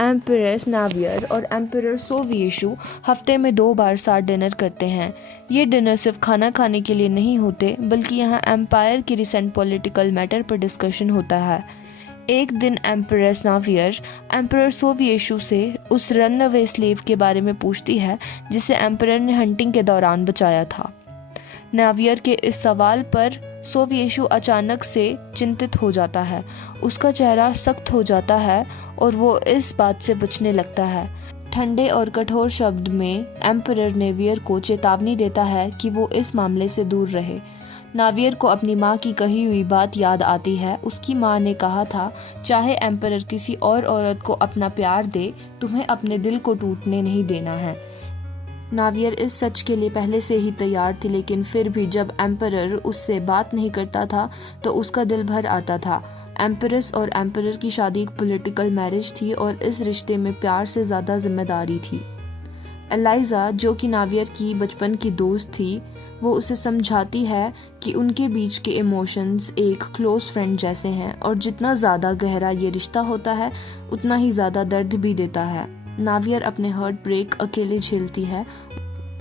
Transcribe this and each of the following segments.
एम्परस नावियर और एम्परर सोवियेशु हफ्ते में 2 बार साथ डिनर करते हैं। ये डिनर सिर्फ खाना खाने के लिए नहीं होते, बल्कि यहाँ एम्पायर की रिसेंट पॉलिटिकल मैटर पर डिस्कशन होता है। एक दिन एम्परस नावियर एम्परर सोवियेशु से उस रनअवे स्लेव के बारे में पूछती है जिसे एम्परर ने हंटिंग के दौरान बचाया था। नावियर के इस सवाल पर सोवियेशु अचानक से चिंतित हो जाता है। उसका चेहरा सख्त हो जाता है और वो इस बात से बचने लगता है। ठंडे और कठोर शब्द में एम्परर नावियर को चेतावनी देता है कि वो इस मामले से दूर रहे। नावियर को अपनी माँ की कही हुई बात याद आती है। उसकी माँ ने कहा था, चाहे एम्परर किसी और औरत को अपना प्यार दे, तुम्हें अपने दिल को टूटने नहीं देना है। नावियर इस सच के लिए पहले से ही तैयार थी, लेकिन फिर भी जब एम्परर उससे बात नहीं करता था तो उसका दिल भर आता था। एम्परस और एम्परर की शादी एक पॉलिटिकल मैरिज थी और इस रिश्ते में प्यार से ज़्यादा जिम्मेदारी थी। एलाइजा, जो कि नावियर की बचपन की दोस्त थी, वो उसे समझाती है कि उनके बीच के इमोशंस एक क्लोज फ्रेंड जैसे हैं और जितना ज़्यादा गहरा ये रिश्ता होता है उतना ही ज़्यादा दर्द भी देता है। नावियर अपने हार्ट ब्रेक अकेले झेलती है।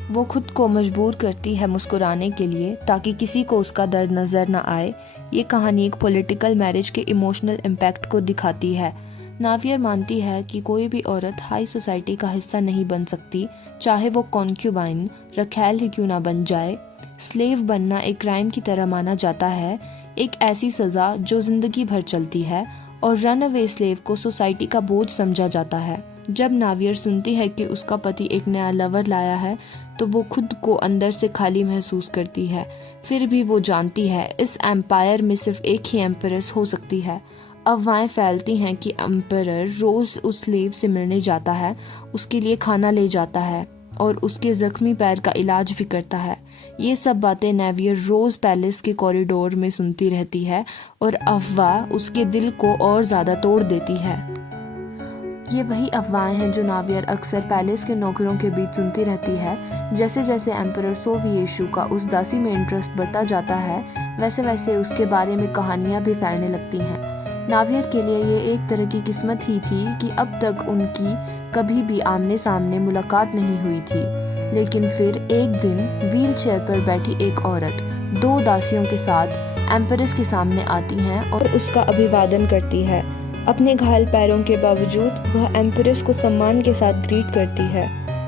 वो खुद को मजबूर करती है मुस्कुराने के लिए ताकि किसी को उसका दर्द नज़र न आए। ये कहानी एक पॉलिटिकल मैरिज के इमोशनल इम्पैक्ट को दिखाती है। नावियर मानती है कि कोई भी औरत हाई सोसाइटी का हिस्सा नहीं बन सकती, चाहे वो कॉन्क्यूबाइन रखैल ही क्यों ना बन जाए। स्लेव बनना एक क्राइम की तरह माना जाता है, एक ऐसी सज़ा जो ज़िंदगी भर चलती है, और रनअवे स्लेव को सोसाइटी का बोझ समझा जाता है। जब नावियर सुनती है कि उसका पति एक नया लवर लाया है तो वो खुद को अंदर से खाली महसूस करती है। फिर भी वो जानती है इस एम्पायर में सिर्फ एक ही एम्परस हो सकती है। अफवाहें फैलती हैं कि एम्परर रोज़ उस स्लेव से मिलने जाता है, उसके लिए खाना ले जाता है और उसके जख्मी पैर का इलाज भी करता है। ये सब बातें नावियर रोज़ पैलेस के कॉरिडोर में सुनती रहती है और अफवाह उसके दिल को और ज़्यादा तोड़ देती है। ये वही अफवाहें हैं जो नावियर अक्सर पैलेस के नौकरों के बीच सुनती रहती है। जैसे जैसे एम्परर सोवियेशु का उस दासी में इंटरेस्ट बढ़ता जाता है, वैसे वैसे उसके बारे में कहानियाँ भी फैलने लगती हैं। नावियर के लिए ये एक तरह की किस्मत ही थी कि अब तक उनकी कभी भी आमने सामने मुलाकात नहीं हुई थी। लेकिन फिर एक दिन व्हील चेयर पर बैठी एक औरत 2 दासियों के साथ एम्परस के सामने आती हैं और उसका अभिवादन करती है। अपने घायल पैरों के बावजूद वह एम्परस को सम्मान के साथ ग्रीट करती है।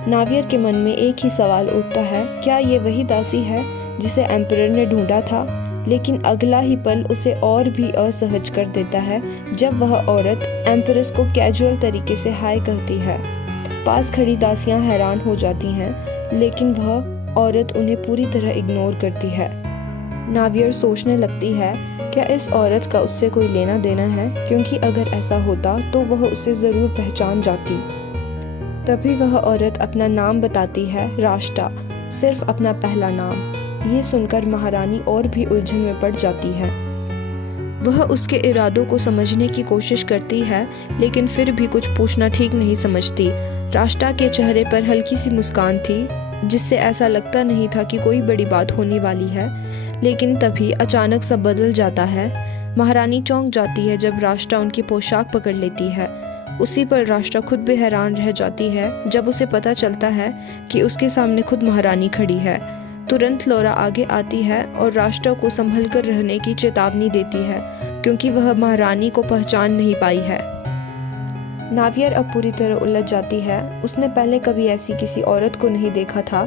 नावियर के मन में एक ही सवाल उठता है, क्या ये वही दासी है जिसे एम्परर ने ढूंढा था? लेकिन अगला ही पल उसे और भी असहज कर देता है जब वह औरत एम्परस को कैजुअल तरीके से हाय कहती है। पास खड़ी दासियां हैरान हो जाती हैं, लेकिन वह औरत उन्हें पूरी तरह इग्नोर करती है। नावियर सोचने लगती है, क्या इस औरत का उससे कोई लेना देना है? क्योंकि अगर ऐसा होता तो वह उसे ज़रूर पहचान जाती। तभी वह औरत अपना नाम बताती है, राष्ट्रा, सिर्फ अपना पहला नाम। ये सुनकर महारानी और भी उलझन में पड़ जाती है। वह उसके इरादों को समझने की कोशिश करती है, लेकिन फिर भी कुछ पूछना ठीक नहीं समझती। राष्ट्रा के चेहरे पर हल्की सी मुस्कान थी, जिससे ऐसा लगता नहीं था कि कोई बड़ी बात होने वाली है। लेकिन तभी अचानक सब बदल जाता है। महारानी चौंक जाती है जब राष्ट्रा उनकी पोशाक पकड़ लेती है। उसी पर राष्ट्रा खुद भी हैरान रह जाती है जब उसे पता चलता है कि उसके सामने खुद महारानी खड़ी है। तुरंत लौरा आगे आती है और राष्ट्रा को संभल कर रहने की चेतावनी देती है, क्योंकि वह महारानी को पहचान नहीं पाई है। नावियर अब पूरी तरह उलझ जाती है। उसने पहले कभी ऐसी किसी औरत को नहीं देखा था।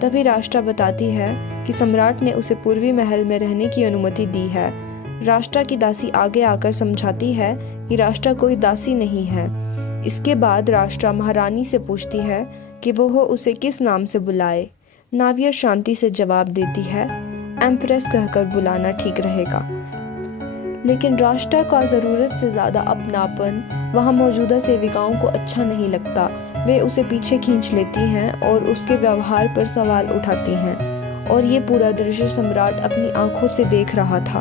तभी राष्ट्रा बताती है कि सम्राट ने उसे पूर्वी महल में रहने की अनुमति दी है। राष्ट्रा की दासी आगे आकर समझाती है कि राष्ट्रा कोई दासी नहीं है। इसके बाद राष्ट्रा महारानी से पूछती है कि वो उसे किस नाम से बुलाए। नावियर शांति से जवाब देती है, एम्प्रेस कहकर बुलाना ठीक रहेगा। लेकिन राष्ट्रा का ज़रूरत से ज़्यादा अपनापन वहाँ मौजूदा सेविकाओं को अच्छा नहीं लगता। वे उसे पीछे खींच लेती हैं और उसके व्यवहार पर सवाल उठाती हैं, और ये पूरा दृश्य सम्राट अपनी आंखों से देख रहा था।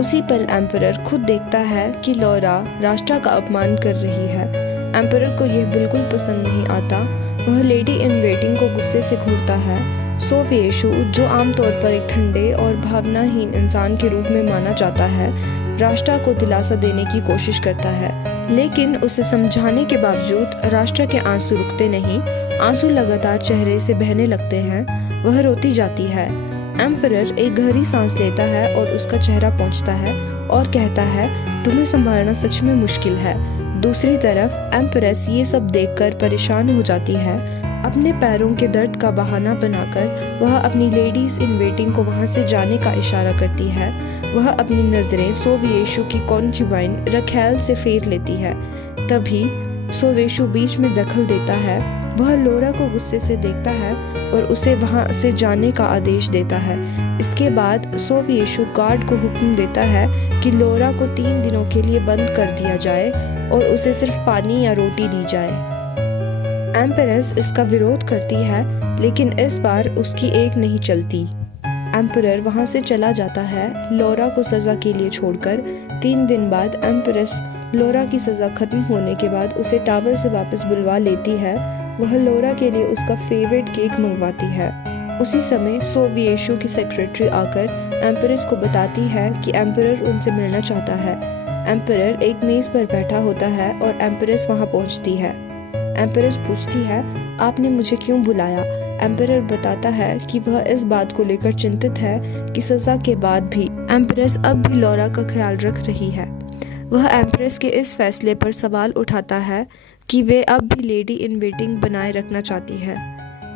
उसी पल एम्परर खुद देखता है कि लौरा राष्ट्रा का अपमान कर रही है। एम्परर को यह बिल्कुल पसंद नहीं आता। वह लेडी इन वेटिंग को गुस्से से घूरता है। सोवियेशु, जो आमतौर पर एक ठंडे और भावनाहीन इंसान के रूप में माना जाता है, राष्ट्र को दिलासा देने की कोशिश करता है, लेकिन उसे समझाने के बावजूद राष्ट्र के आंसू रुकते नहीं। आंसू लगातार चेहरे से बहने लगते हैं। वह रोती जाती है। एम्परर एक गहरी सांस लेता है और उसका चेहरा पोंछता है और कहता है, तुम्हें संभालना सच में मुश्किल है। दूसरी तरफ एम्परेस ये सब देखकर परेशान हो जाती है। अपने पैरों के दर्द का बहाना बनाकर वह अपनी लेडीज इन वेटिंग को वहां से जाने का इशारा करती है। वह अपनी नज़रें सोवियेशु की कॉन्क्यूबाइन रखेल से फेर लेती है। तभी सोवियेशु बीच में दखल देता है। वह लोरा को गुस्से से देखता है और उसे वहां से जाने का आदेश देता है। इसके बाद सोवियेशु गार्ड को हुक्म देता है कि लोरा को 3 दिनों के लिए बंद कर दिया जाए और उसे सिर्फ पानी या रोटी दी जाए। एम्परेस इसका विरोध करती है, लेकिन इस बार उसकी एक नहीं चलती। एम्परर वहां से चला जाता है, लोरा को सजा के लिए छोड़कर। 3 दिन बाद एम्परेस लोरा की सजा खत्म होने के बाद उसे टावर से वापस बुलवा लेती है। वह लोरा के लिए उसका फेवरेट केक मंगवाती है। उसी समय सोवियेशु की सेक्रेटरी आकर एम्परेस को बताती है कि एम्परर उनसे मिलना चाहता है। एम्परर एक मेज पर बैठा होता है और एम्परेस वहां पहुंचती है। एम्परेस पूछती है, आपने मुझे क्यों बुलाया? एम्परर बताता है कि वह इस बात को लेकर चिंतित है कि सजा के बाद भी एम्परेस अब भी लोरा का ख्याल रख रही है। वह एम्परेस के इस फैसले पर सवाल उठाता है कि वे अब भी लेडी इन वेटिंग बनाए रखना चाहती है।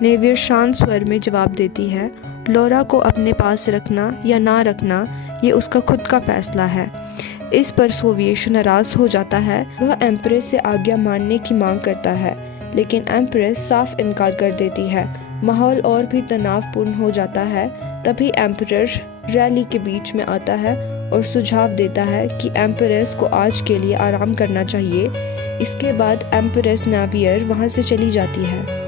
नेवियर शांत स्वर में जवाब देती है, लोरा को अपने पास रखना या ना रखना ये उसका खुद का फैसला है। इस पर सोवियेशु नाराज हो जाता है। वह एम्परेस से आज्ञा मानने की मांग करता है, लेकिन एम्परेस साफ इनकार कर देती है। माहौल और भी तनावपूर्ण हो जाता है। तभी एम्परर रैली के बीच में आता है और सुझाव देता है कि एम्परेस को आज के लिए आराम करना चाहिए। इसके बाद एम्परेस नावियर वहां से चली जाती है।